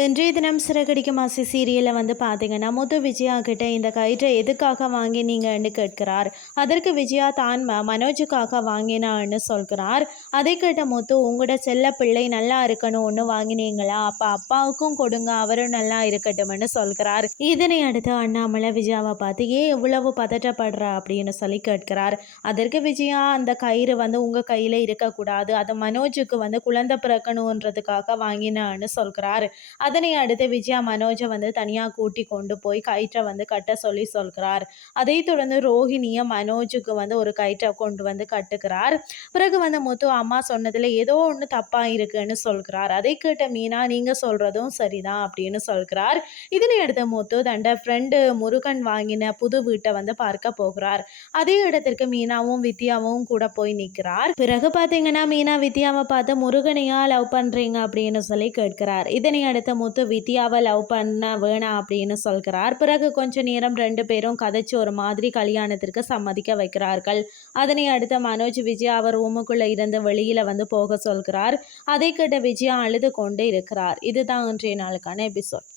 இன்றைய தினம் சிறகடிக்கும் ஆசை சீரியலில் வந்து பார்த்தீங்கன்னா முத்து விஜயா கிட்ட இந்த கயிற்றை எதுக்காக வாங்கினீங்கன்னு கேட்கிறார். அதற்கு விஜயா தான் மனோஜுக்காக வாங்கினான்னு சொல்கிறார். அதை கேட்ட முத்து உங்களோட செல்ல பிள்ளை நல்லா இருக்கணும் ஒன்று வாங்கினீங்களா? அப்போ அப்பாவுக்கும் கொடுங்க அவரும் நல்லா இருக்கட்டும்னு சொல்கிறார். இதனை அடுத்து அண்ணாமலை விஜயாவை பார்த்து ஏன் இவ்வளவு பதட்டப்படுற? அப்படின்னு சொல்லி கேட்கிறார். அதற்கு விஜயா அந்த கயிறு வந்து உங்கள் கையில் இருக்கக்கூடாது. அது மனோஜுக்கு வந்து குழந்தை பிறக்கணுன்றதுக்காக வாங்கினான்னு சொல்கிறார். அதனை அடுத்து விஜயா மனோஜை வந்து தனியாக கூட்டி கொண்டு போய் கயிற்றை வந்து கட்ட சொல்லி சொல்கிறார். அதை தொடர்ந்து ரோஹிணியை மனோஜுக்கு வந்து ஒரு கயிற்றை கொண்டு வந்து கட்டுக்கிறார் பிறகு வந்து முத்து அம்மா சொன்னதில் ஏதோ ஒன்று தப்பாக இருக்குன்னு சொல்கிறார். அதை கேட்ட மீனா நீங்கள் சொல்கிறதும் சரிதான் அப்படின்னு சொல்கிறார். இதனை அடுத்து முத்து தண்ட ஃப்ரெண்டு முருகன் வாங்கின புது வீட்டை வந்து பார்க்க போகிறார். அதே இடத்திற்கு மீனாவும் வித்யாவும் கூட போய் நிற்கிறார். பிறகு பார்த்தீங்கன்னா மீனா வித்யாவை பார்த்து முருகனையா லவ் பண்ணுறீங்க அப்படின்னு சொல்லி கேட்கிறார். இதனை அடுத்து முத்து வித்யாவை லவ் பண்ண வேணாம் அப்படின்னு சொல்கிறார். பிறகு கொஞ்ச நேரம் ரெண்டு பேரும் கதைச்சு ஒரு மாதிரி கல்யாணத்திற்கு சம்மதிக்க வைக்கிறார்கள். அதனை அடுத்து மனோஜ் விஜயா அவர் ரூமுக்குள்ள இருந்து வெளியில வந்து போக சொல்கிறார். அதை கேட்ட விஜயா அழுது கொண்டு இருக்கிறார். இதுதான் இன்றைய நாளுக்கான எபிசோட்